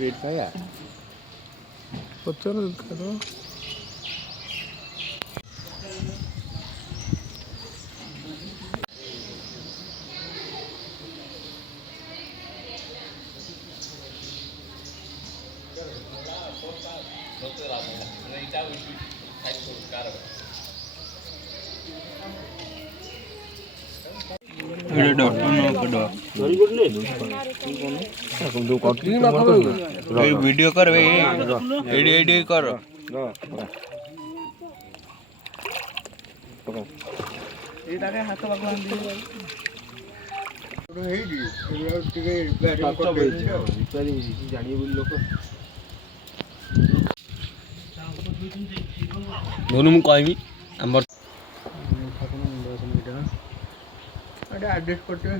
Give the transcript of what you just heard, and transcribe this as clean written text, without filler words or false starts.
rate ପାଇବା ପଚାର ଦେଖାର video कर एडी एडी कर हाथ दोनों मुझे कहमी आमर एडजस्ट करते हैं